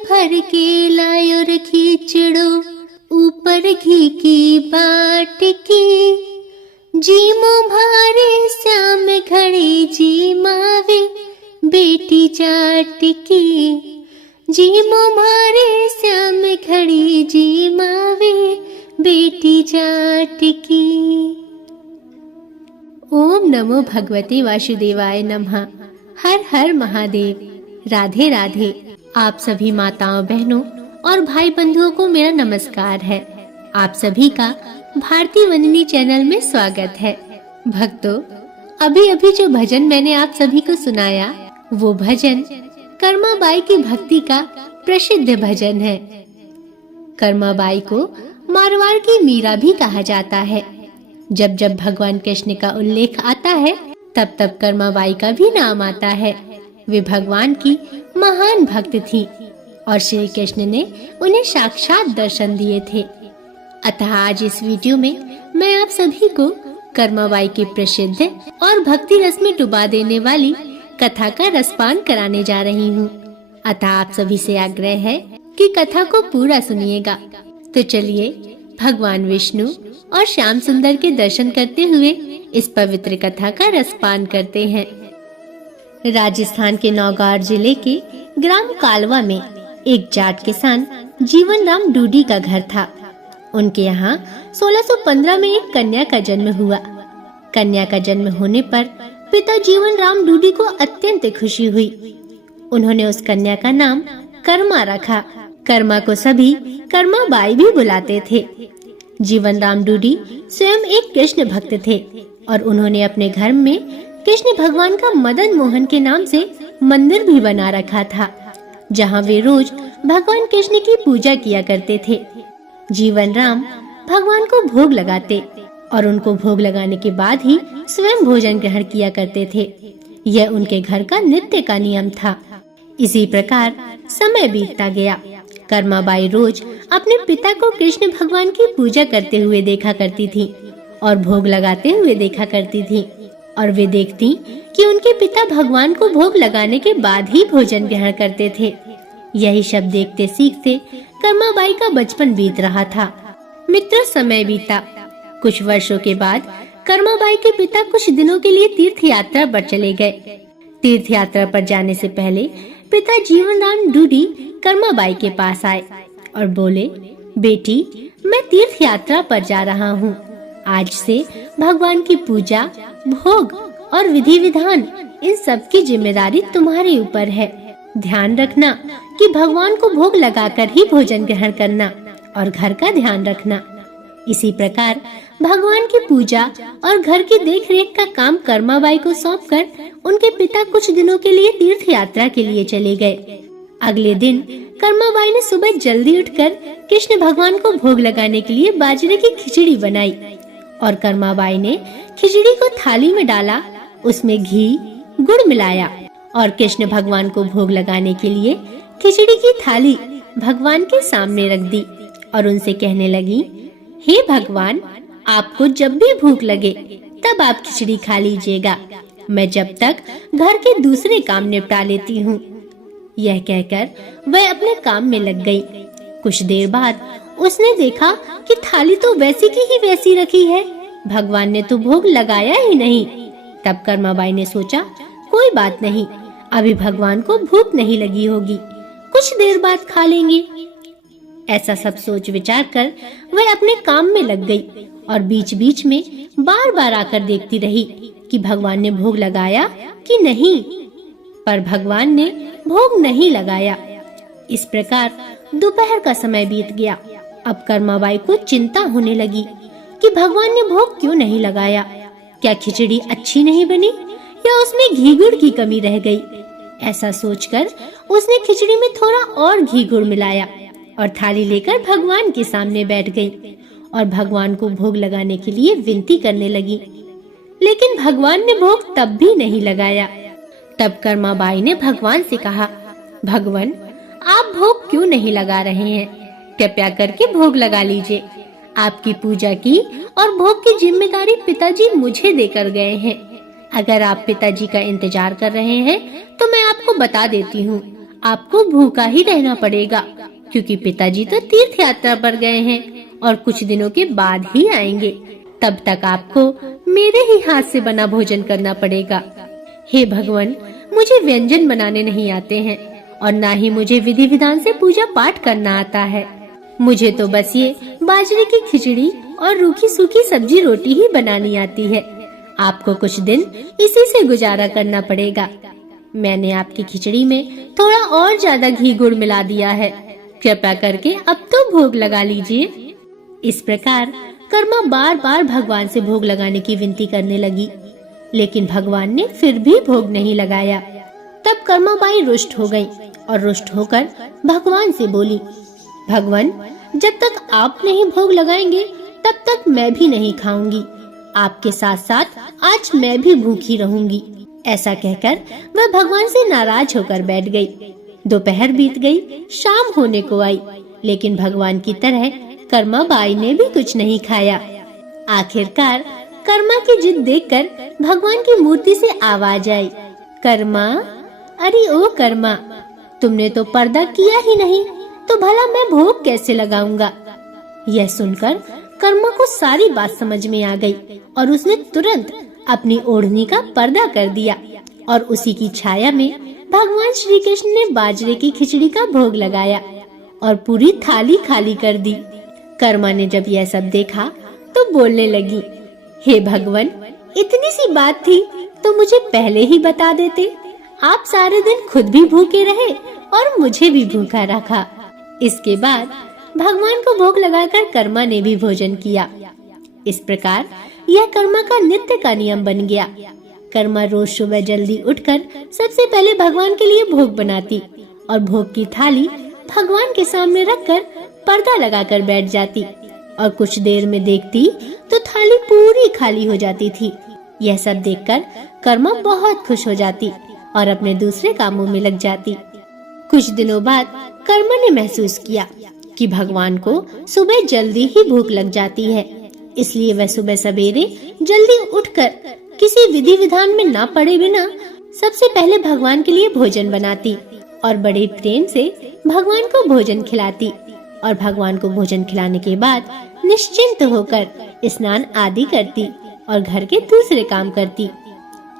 भर के लायो रे खिचड़ो, ऊपर घी की बाटकी। जी मोभारे श्याम घड़ी जी मावे, बेटी जाटकी। जी मोभारे श्याम घड़ी जी मावे, बेटी जाटकी। ओम नमो भगवते वासुदेवाय नमः। हर हर महादेव। राधे राधे। आप सभी माताओं, बहनों और भाई बंधुओं को मेरा नमस्कार है। आप सभी का भारती वंदनी चैनल में स्वागत है। भक्तों, अभी अभी जो भजन मैंने आप सभी को सुनाया, वो भजन कर्माबाई की भक्ति का प्रसिद्ध भजन है। कर्माबाई को मारवाड़ की मीरा भी कहा जाता है। जब जब भगवान कृष्ण का उल्लेख आता है, तब तब कर्माबाई का भी नाम आता है। वे भगवान की महान भक्त थी और श्री कृष्ण ने उन्हें साक्षात दर्शन दिए थे। अतः आज इस वीडियो में मैं आप सभी को कर्माबाई की प्रसिद्ध और भक्ति रस में डुबा देने वाली कथा का रसपान कराने जा रही हूँ। अतः आप सभी से आग्रह है कि कथा को पूरा सुनिएगा। तो चलिए भगवान विष्णु और श्याम सुंदर के दर्शन करते हुए इस पवित्र कथा का रसपान करते हैं। राजस्थान के नौगांव जिले के ग्राम कालवा में एक जाट किसान जीवन राम डूडी का घर था। उनके यहाँ 1615 में एक कन्या का जन्म हुआ। कन्या का जन्म होने पर पिता जीवन राम डूडी को अत्यंत खुशी हुई। उन्होंने उस कन्या का नाम कर्मा रखा। कर्मा को सभी कर्माबाई भी बुलाते थे। जीवन राम डूडी स्वयं एक कृष्ण भक्त थे और उन्होंने अपने घर में कृष्ण भगवान का मदन मोहन के नाम से मंदिर भी बना रखा था, जहाँ वे रोज भगवान कृष्ण की पूजा किया करते थे। जीवन राम भगवान को भोग लगाते और उनको भोग लगाने के बाद ही स्वयं भोजन ग्रहण किया करते थे। यह उनके घर का नित्य का नियम था। इसी प्रकार समय बीतता गया। कर्माबाई रोज अपने पिता को कृष्ण भगवान की पूजा करते हुए देखा करती थी और भोग लगाते हुए देखा करती थी, और वे देखती कि उनके पिता भगवान को भोग लगाने के बाद ही भोजन ग्रहण करते थे। यही सब देखते सीखते कर्माबाई का बचपन बीत रहा था। मित्रों, समय बीता। कुछ वर्षों के बाद कर्माबाई के पिता कुछ दिनों के लिए तीर्थ यात्रा पर चले गए। तीर्थ यात्रा पर जाने से पहले पिता जीवन राम डूडी कर्माबाई के पास आए और बोले, बेटी, मैं तीर्थ यात्रा पर जा रहा हूँ। आज से भगवान की पूजा, भोग और विधि विधान, इन सब की जिम्मेदारी तुम्हारे ऊपर है। ध्यान रखना कि भगवान को भोग लगाकर ही भोजन ग्रहण करना और घर का ध्यान रखना। इसी प्रकार भगवान की पूजा और घर की देखरेख का काम कर्माबाई को सौंपकर उनके पिता कुछ दिनों के लिए तीर्थ यात्रा के लिए चले गए। अगले दिन कर्माबाई ने सुबह जल्दी उठकर कृष्ण भगवान को भोग लगाने के लिए बाजरे की खिचड़ी बनाई और कर्माबाई ने खिचड़ी को थाली में डाला, उसमें घी गुड़ मिलाया और कृष्ण भगवान को भोग लगाने के लिए खिचड़ी की थाली भगवान के सामने रख दी और उनसे कहने लगी, हे भगवान, आपको जब भी भूख लगे तब आप खिचड़ी खा लीजिएगा। मैं जब तक घर के दूसरे काम निपटा लेती हूँ। यह कहकर वह अपने काम में लग गई। कुछ देर बाद उसने देखा कि थाली तो वैसी की ही वैसी रखी है, भगवान ने तो भोग लगाया ही नहीं। तब कर्माबाई ने सोचा, कोई बात नहीं, अभी भगवान को भूख नहीं लगी होगी, कुछ देर बाद खा लेंगे। ऐसा सब सोच विचार कर वह अपने काम में लग गई और बीच बीच में बार बार आकर देखती रही कि भगवान ने भोग लगाया कि नहीं, पर भगवान ने भोग नहीं लगाया। इस प्रकार दोपहर का समय बीत गया। अब कर्माबाई को चिंता होने लगी कि भगवान ने भोग क्यों नहीं लगाया। क्या खिचड़ी अच्छी नहीं बनी या उसमें घी गुड़ की कमी रह गई? ऐसा सोचकर उसने खिचड़ी में थोड़ा और घी गुड़ मिलाया और थाली लेकर भगवान के सामने बैठ गई और भगवान को भोग लगाने के लिए विनती करने लगी। लेकिन भगवान ने भोग तब भी नहीं लगाया। तब कर्माबाई ने भगवान से कहा, भगवान, आप भोग क्यों नहीं लगा रहे हैं? कृपया करके भोग लगा लीजिए। आपकी पूजा की और भोग की जिम्मेदारी पिताजी मुझे देकर गए हैं। अगर आप पिताजी का इंतजार कर रहे हैं तो मैं आपको बता देती हूँ, आपको भूखा ही रहना पड़ेगा, क्योंकि पिताजी तो तीर्थ यात्रा पर गए हैं और कुछ दिनों के बाद ही आएंगे। तब तक आपको मेरे ही हाथ से बना भोजन करना पड़ेगा। हे भगवान, मुझे व्यंजन बनाने नहीं आते हैं और ना ही मुझे विधि विधान से पूजा पाठ करना आता है। मुझे तो बस ये बाजरे की खिचड़ी और रूखी सूखी सब्जी रोटी ही बनानी आती है। आपको कुछ दिन इसी से गुजारा करना पड़ेगा। मैंने आपकी खिचड़ी में थोड़ा और ज्यादा घी गुड़ मिला दिया है। कृपया करके अब तो भोग लगा लीजिए। इस प्रकार कर्मा बार बार भगवान से भोग लगाने की विनती करने लगी, लेकिन भगवान ने फिर भी भोग नहीं लगाया। तब कर्माबाई रुष्ट हो गई और रुष्ट होकर भगवान से बोली, भगवान, जब तक आप नहीं भोग लगाएंगे तब तक मैं भी नहीं खाऊंगी। आपके साथ साथ आज मैं भी भूखी रहूंगी। ऐसा कहकर वह भगवान से नाराज होकर बैठ गई। दोपहर बीत गई, शाम होने को आई, लेकिन भगवान की तरह कर्माबाई ने भी कुछ नहीं खाया। आखिरकार कर्मा की जिद देखकर भगवान की मूर्ति से आवाज आई, कर्मा, अरे ओ कर्मा, तुमने तो पर्दा किया ही नहीं, तो भला मैं भोग कैसे लगाऊंगा। यह सुनकर कर्मा को सारी बात समझ में आ गई और उसने तुरंत अपनी ओढ़नी का पर्दा कर दिया और उसी की छाया में भगवान श्री कृष्ण ने बाजरे की खिचड़ी का भोग लगाया और पूरी थाली खाली कर दी। कर्मा ने जब यह सब देखा तो बोलने लगी, हे भगवान, इतनी सी बात थी तो मुझे पहले ही बता देते। आप सारे दिन खुद भी भूखे रहे और मुझे भी भूखा रखा। इसके बाद भगवान को भोग लगाकर कर्मा ने भी भोजन किया। इस प्रकार यह कर्मा का नित्य का नियम बन गया। कर्मा रोज सुबह जल्दी उठकर सबसे पहले भगवान के लिए भोग बनाती और भोग की थाली भगवान के सामने रखकर पर्दा लगाकर बैठ जाती और कुछ देर में देखती तो थाली पूरी खाली हो जाती थी। यह सब देखकर कर्मा बहुत खुश हो जाती और अपने दूसरे कामों में लग जाती। कुछ दिनों बाद कर्मा ने महसूस किया कि भगवान को सुबह जल्दी ही भूख लग जाती है, इसलिए वह सुबह सवेरे जल्दी उठकर किसी विधि विधान में ना पड़े बिना सबसे पहले भगवान के लिए भोजन बनाती और बड़े प्रेम से भगवान को भोजन खिलाती और भगवान को भोजन खिलाने के बाद निश्चिंत होकर स्नान आदि करती और घर के दूसरे काम करती।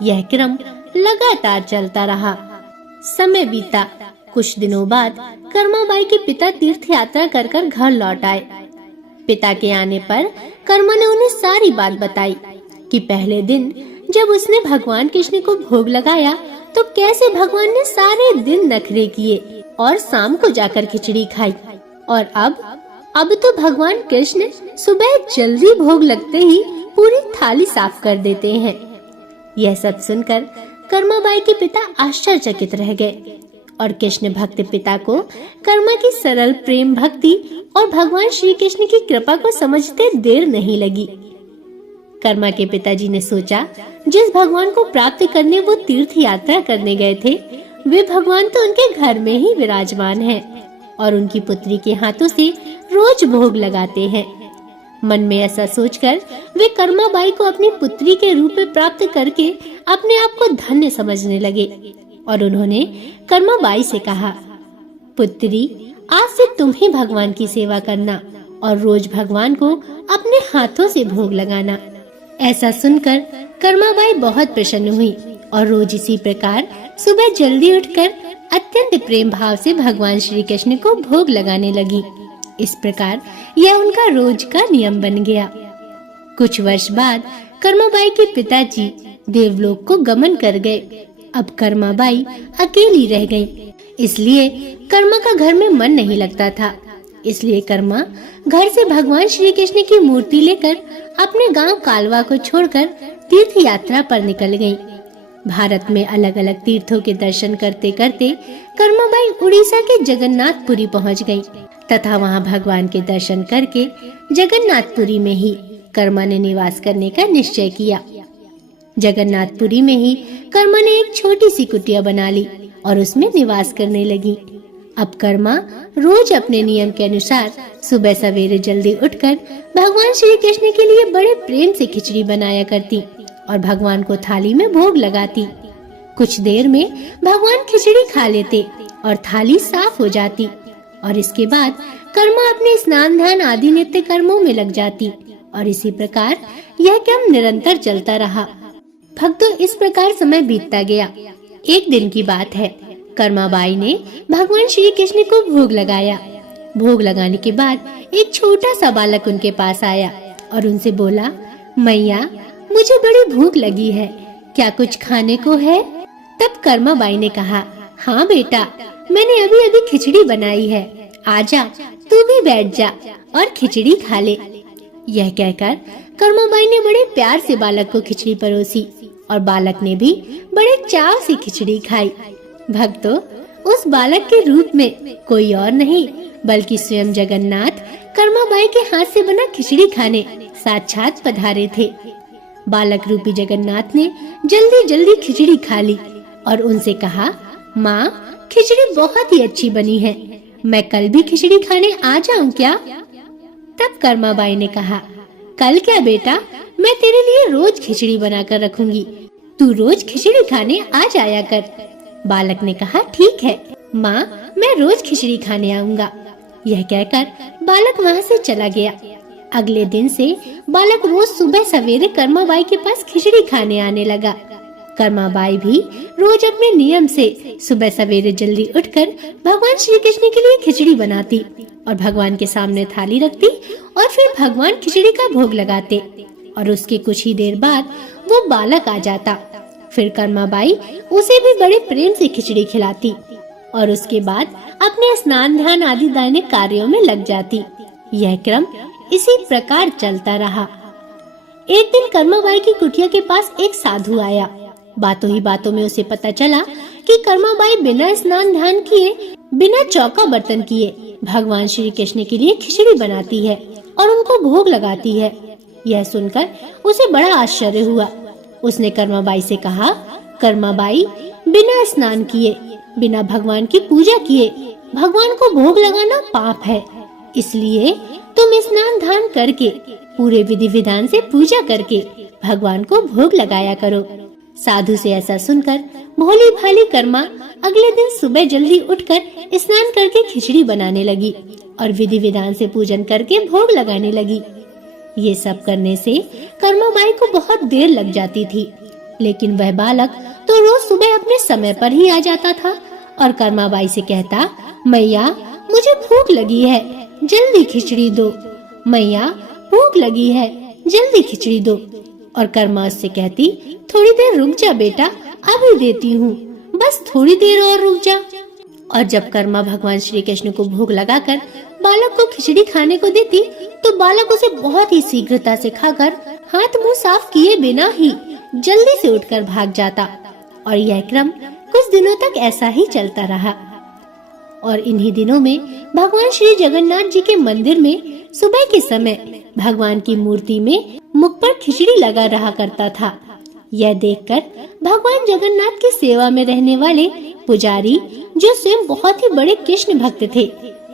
यह क्रम लगातार चलता रहा। समय बीता। कुछ दिनों बाद कर्माबाई के पिता तीर्थ यात्रा कर घर लौट आए। पिता के आने पर कर्मा ने उन्हें सारी बात बताई कि पहले दिन जब उसने भगवान कृष्ण को भोग लगाया तो कैसे भगवान ने सारे दिन नखरे किए और शाम को जाकर खिचड़ी खाई, और अब तो भगवान कृष्ण सुबह जल्दी भोग लगते ही पूरी थाली साफ कर देते हैं। यह सब सुनकर कर्माबाई के पिता आश्चर्यचकित रह गए और कृष्ण भक्त पिता को कर्मा की सरल प्रेम भक्ति और भगवान श्री कृष्ण की कृपा को समझते देर नहीं लगी। कर्मा के पिताजी ने सोचा, जिस भगवान को प्राप्त करने वो तीर्थ यात्रा करने गए थे, वे भगवान तो उनके घर में ही विराजमान हैं और उनकी पुत्री के हाथों से रोज भोग लगाते हैं। मन में ऐसा सोचकर वे कर्माबाई को अपनी पुत्री के रूप में प्राप्त करके अपने आप को धन्य समझने लगे और उन्होंने कर्माबाई से कहा, पुत्री, आज से तुम ही भगवान की सेवा करना और रोज भगवान को अपने हाथों से भोग लगाना। ऐसा सुनकर कर्माबाई बहुत प्रसन्न हुई और रोज इसी प्रकार सुबह जल्दी उठकर अत्यंत प्रेम भाव से भगवान श्री कृष्ण को भोग लगाने लगी। इस प्रकार यह उनका रोज का नियम बन गया। कुछ वर्ष बाद कर्माबाई के पिताजी देवलोक को गमन कर गए। अब कर्माबाई अकेली रह गई, इसलिए कर्मा का घर में मन नहीं लगता था। इसलिए कर्मा घर से भगवान श्री कृष्ण की मूर्ति लेकर अपने गांव कालवा को छोड़कर तीर्थ यात्रा पर निकल गई। भारत में अलग अलग तीर्थों के दर्शन करते करते कर्माबाई उड़ीसा के जगन्नाथपुरी पहुंच गई तथा वहां भगवान के दर्शन करके जगन्नाथपुरी में ही कर्मा ने निवास करने का निश्चय किया। जगन्नाथपुरी में ही कर्मा ने एक छोटी सी कुटिया बना ली और उसमें निवास करने लगी। अब कर्मा रोज अपने नियम के अनुसार सुबह सवेरे जल्दी उठकर भगवान श्री कृष्ण के लिए बड़े प्रेम से खिचड़ी बनाया करती और भगवान को थाली में भोग लगाती। कुछ देर में भगवान खिचड़ी खा लेते और थाली साफ हो जाती और इसके बाद कर्मा अपने स्नान ध्यान आदि नित्य कर्मों में लग जाती और इसी प्रकार यह क्रम निरंतर चलता रहा। भक्तों, इस प्रकार समय बीतता गया। एक दिन की बात है, कर्माबाई ने भगवान श्री कृष्ण को भोग लगाया। भोग लगाने के बाद एक छोटा सा बालक उनके पास आया और उनसे बोला, मैया, मुझे बड़ी भूख लगी है, क्या कुछ खाने को है? तब कर्माबाई ने कहा, हाँ बेटा, मैंने अभी अभी खिचड़ी बनाई है, आजा तू भी बैठ जा और खिचड़ी खा ले। यह कहकर कर्माबाई ने बड़े प्यार से बालक को खिचड़ी परोसी और बालक ने भी बड़े चाव से खिचड़ी खाई। भक्तों, उस बालक के रूप में कोई और नहीं बल्कि स्वयं जगन्नाथ कर्माबाई के हाथ से बना खिचड़ी खाने साक्षात पधारे थे। बालक रूपी जगन्नाथ ने जल्दी जल्दी खिचड़ी खा ली और उनसे कहा, माँ, खिचड़ी बहुत ही अच्छी बनी है, मैं कल भी खिचड़ी खाने आ जाऊं क्या? तब कर्माबाई ने कहा, कल क्या बेटा, मैं तेरे लिए रोज खिचड़ी बनाकर रखूंगी, तू रोज खिचड़ी खाने आ जाया कर। बालक ने कहा, ठीक है माँ, मैं रोज खिचड़ी खाने आऊंगा। यह कहकर बालक वहाँ से चला गया। अगले दिन से बालक रोज सुबह सवेरे कर्माबाई के पास खिचड़ी खाने आने लगा। कर्माबाई भी रोज अपने नियम से सुबह सवेरे जल्दी उठकर भगवान श्री कृष्ण के लिए खिचड़ी बनाती और भगवान के सामने थाली रखती और फिर भगवान खिचड़ी का भोग लगाते और उसके कुछ ही देर बाद वो बालक आ जाता। फिर कर्माबाई उसे भी बड़े प्रेम से खिचड़ी खिलाती और उसके बाद अपने स्नान ध्यान आदि दैनिक कार्यों में लग जाती। यह क्रम इसी प्रकार चलता रहा। एक दिन कर्माबाई की कुटिया के पास एक साधु आया। बातों ही बातों में उसे पता चला कि कर्माबाई बिना स्नान ध्यान किए, बिना चौका बर्तन किए भगवान श्री कृष्ण के लिए खिचड़ी बनाती है और उनको भोग लगाती है। यह सुनकर उसे बड़ा आश्चर्य हुआ। उसने कर्माबाई से कहा, कर्माबाई, बिना स्नान किए, बिना भगवान की पूजा किए भगवान को भोग लगाना पाप है, इसलिए तुम स्नान ध्यान करके पूरे विधि विधान से पूजा करके भगवान को भोग लगाया करो। साधु से ऐसा सुनकर भोली भाली कर्मा अगले दिन सुबह जल्दी उठकर स्नान करके खिचड़ी बनाने लगी और विधि विधान से पूजन करके भोग लगाने लगी। ये सब करने से कर्माबाई को बहुत देर लग जाती थी, लेकिन वह बालक तो रोज सुबह अपने समय पर ही आ जाता था और कर्माबाई से कहता, मैया, मुझे भूख लगी है, जल्दी खिचड़ी दो। मैया, भूख लगी है, जल्दी खिचड़ी दो। और कर्मा उससे कहती, थोड़ी देर रुक जा बेटा, अभी देती हूँ, बस थोड़ी देर और रुक जा। और जब कर्मा भगवान श्री कृष्ण को भोग लगाकर बालक को खिचड़ी खाने को देती तो बालक उसे बहुत ही शीघ्रता से खाकर हाथ मुंह साफ किए बिना ही जल्दी से उठकर भाग जाता। और यह क्रम कुछ दिनों तक ऐसा ही चलता रहा। और इन्हीं दिनों में भगवान श्री जगन्नाथ जी के मंदिर में सुबह के समय भगवान की मूर्ति में मुख पर खिचड़ी लगा रहा करता था। यह देखकर भगवान जगन्नाथ की सेवा में रहने वाले पुजारी, जो स्वयं बहुत ही बड़े कृष्ण भक्त थे,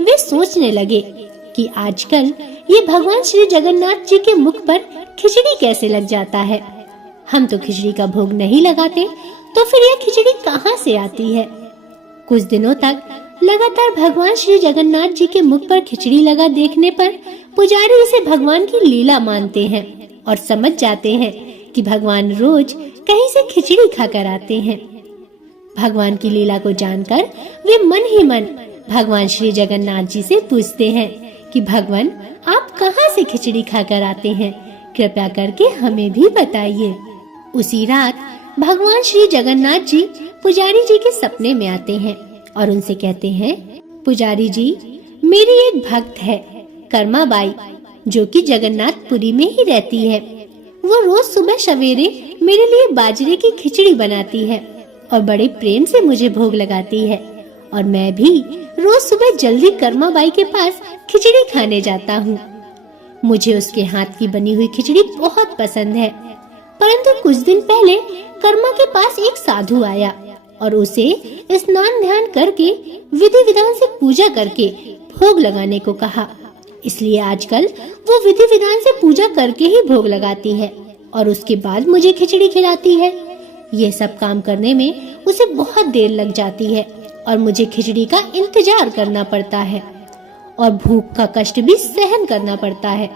वे सोचने लगे कि आजकल ये भगवान श्री जगन्नाथ जी के मुख पर खिचड़ी कैसे लग जाता है। हम तो खिचड़ी का भोग नहीं लगाते, तो फिर यह खिचड़ी कहाँ से आती है। कुछ दिनों तक लगातार भगवान श्री जगन्नाथ जी के मुख पर खिचड़ी लगा देखने पर पुजारी इसे भगवान की लीला मानते हैं और समझ जाते हैं कि भगवान रोज कहीं से खिचड़ी खाकर आते हैं। भगवान की लीला को जानकर वे मन ही मन भगवान श्री जगन्नाथ जी से पूछते हैं कि भगवान, आप कहाँ से खिचड़ी खाकर आते हैं, कृपया करके हमें भी बताइए। उसी रात भगवान श्री जगन्नाथ जी पुजारी जी के सपने में आते हैं और उनसे कहते हैं, पुजारी जी, मेरी एक भक्त है कर्माबाई, जो कि जगन्नाथपुरी में ही रहती है। वो रोज सुबह सवेरे मेरे लिए बाजरे की खिचड़ी बनाती है और बड़े प्रेम से मुझे भोग लगाती है और मैं भी रोज सुबह जल्दी कर्माबाई के पास खिचड़ी खाने जाता हूँ। मुझे उसके हाथ की बनी हुई खिचड़ी बहुत पसंद है। परंतु कुछ दिन पहले कर्मा के पास एक साधु आया और उसे स्नान ध्यान करके विधि विधान से पूजा करके भोग लगाने को कहा। इसलिए आजकल वो विधि विधान से पूजा करके ही भोग लगाती है और उसके बाद मुझे खिचड़ी खिलाती है। ये सब काम करने में उसे बहुत देर लग जाती है और मुझे खिचड़ी का इंतजार करना पड़ता है और भूख का कष्ट भी सहन करना पड़ता है।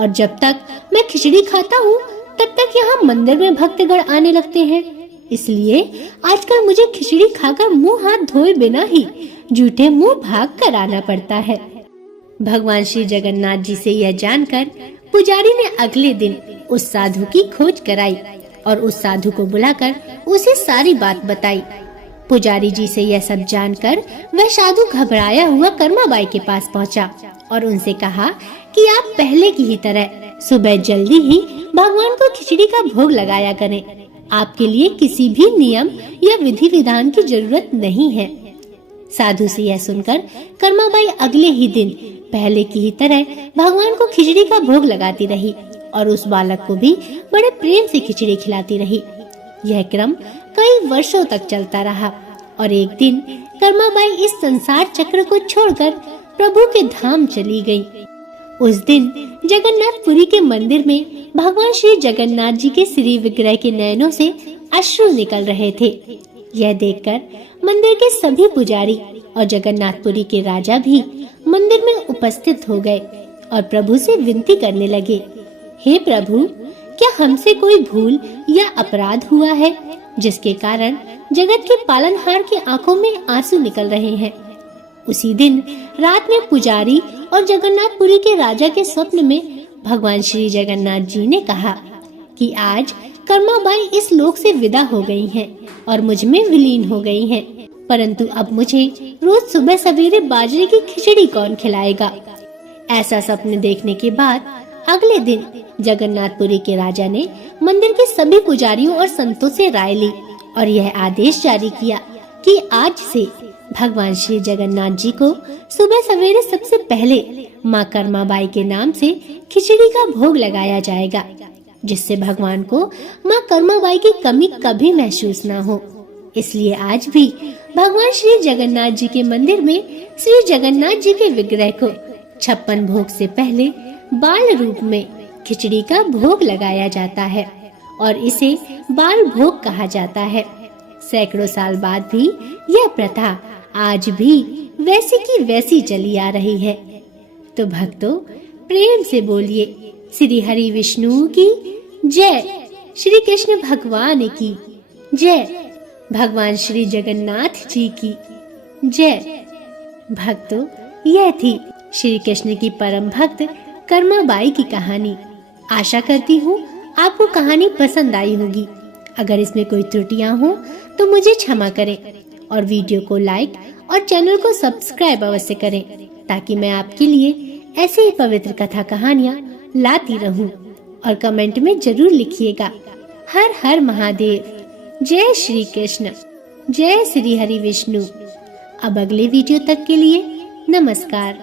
और जब तक मैं खिचड़ी खाता हूँ तब तक यहाँ मंदिर में भक्तगण आने लगते हैं। इसलिए आजकल मुझे खिचड़ी खाकर मुंह हाथ धोए बिना ही जूठे मुंह भाग कर आना पड़ता है। भगवान श्री जगन्नाथ जी से यह जानकर पुजारी ने अगले दिन उस साधु की खोज कराई और उस साधु को बुलाकर उसे सारी बात बताई। पुजारी जी से यह सब जानकर वह साधु घबराया हुआ कर्माबाई के पास पहुंचा और उनसे कहा कि आप पहले की ही तरह सुबह जल्दी ही भगवान को खिचड़ी का भोग लगाया करें। आपके लिए किसी भी नियम या विधि विधान की जरूरत नहीं है। साधु से यह सुनकर कर्माबाई अगले ही दिन पहले की ही तरह भगवान को खिचड़ी का भोग लगाती रही और उस बालक को भी बड़े प्रेम से खिचड़ी खिलाती रही। यह क्रम कई वर्षों तक चलता रहा और एक दिन कर्माबाई इस संसार चक्र को छोड़कर प्रभु के धाम चली गई। उस दिन जगन्नाथपुरी के मंदिर में भगवान श्री जगन्नाथ जी के श्री विग्रह के नयनों से अश्रु निकल रहे थे। यह देखकर मंदिर के सभी पुजारी और जगन्नाथपुरी के राजा भी मंदिर में उपस्थित हो गए और प्रभु से विनती करने लगे, हे प्रभु, क्या हमसे कोई भूल या अपराध हुआ है जिसके कारण जगत के पालनहार की आंखों में आंसू निकल रहे हैं। उसी दिन रात में पुजारी और जगन्नाथपुरी के राजा के स्वप्न में भगवान श्री जगन्नाथ जी ने कहा कि आज कर्माबाई इस लोक से विदा हो गई हैं और मुझ में विलीन हो गई हैं, परंतु अब मुझे रोज सुबह सवेरे बाजरे की खिचड़ी कौन खिलाएगा। ऐसा स्वप्न देखने के बाद अगले दिन जगन्नाथपुरी के राजा ने मंदिर के सभी पुजारियों और संतों से राय ली और यह आदेश जारी किया कि आज से भगवान श्री जगन्नाथ जी को सुबह सवेरे सबसे पहले माँ कर्माबाई के नाम से खिचड़ी का भोग लगाया जाएगा, जिससे भगवान को माँ कर्माबाई की कमी कभी महसूस ना हो। इसलिए आज भी भगवान श्री जगन्नाथ जी के मंदिर में श्री जगन्नाथ जी के विग्रह को 56 भोग से पहले बाल रूप में खिचड़ी का भोग लगाया जाता है और इसे बाल भोग कहा जाता है। सैकड़ों साल बाद भी यह प्रथा आज भी वैसी की वैसी चली आ रही है। तो भक्तों, प्रेम से बोलिए श्री हरि विष्णु की जय, श्री कृष्ण भगवान की जय, भगवान श्री जगन्नाथ जी की जय। भक्तों, यह थी श्री कृष्ण की परम भक्त कर्माबाई की कहानी। आशा करती हूँ आपको कहानी पसंद आई होगी। अगर इसमें कोई त्रुटियां हो तो मुझे क्षमा करें और वीडियो को लाइक और चैनल को सब्सक्राइब अवश्य करें ताकि मैं आपके लिए ऐसे ही पवित्र कथा कहानियां लाती रहूं। और कमेंट में जरूर लिखिएगा, हर हर महादेव, जय श्री कृष्ण, जय श्री हरि विष्णु। अब अगले वीडियो तक के लिए नमस्कार।